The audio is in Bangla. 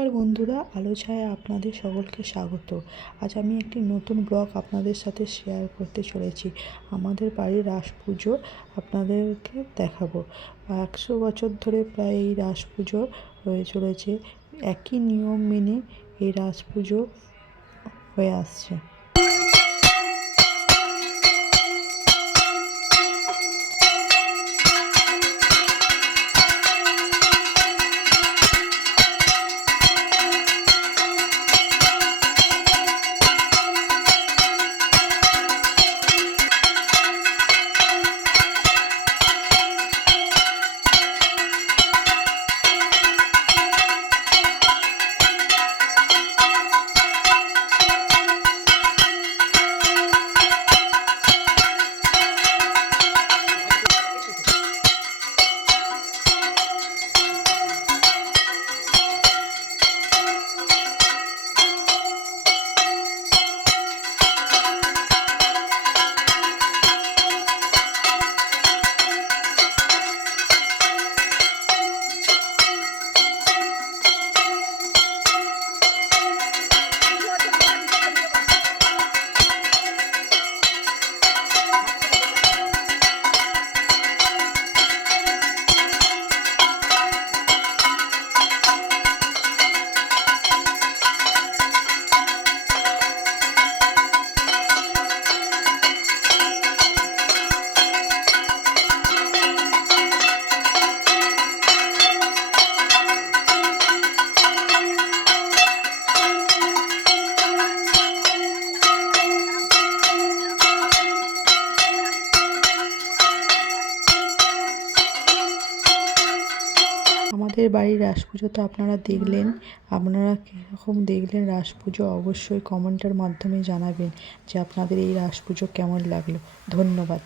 নমস্কার বন্ধুরা, আলো ছায়া আপনাদের সকলকে স্বাগত। আজ আমি একটি নতুন ব্লগ আপনাদের সাথে শেয়ার করতে চলেছি। আমাদের বাড়ির রাস পুজো আপনাদেরকে দেখাবো। 100 বছর ধরে প্রায় এই রাস পুজো হয়ে চলেছে। একই নিয়ম মেনে এই রাস পুজো হয়ে আসছে। আমাদের বাড়ির রাস পুজো তো আপনারা দেখলেন। আপনারা কীরকম দেখলেন রাস পুজো অবশ্যই কমেন্টের মাধ্যমে জানাবেন যে আপনাদের এই রাস পুজো কেমন লাগলো। ধন্যবাদ।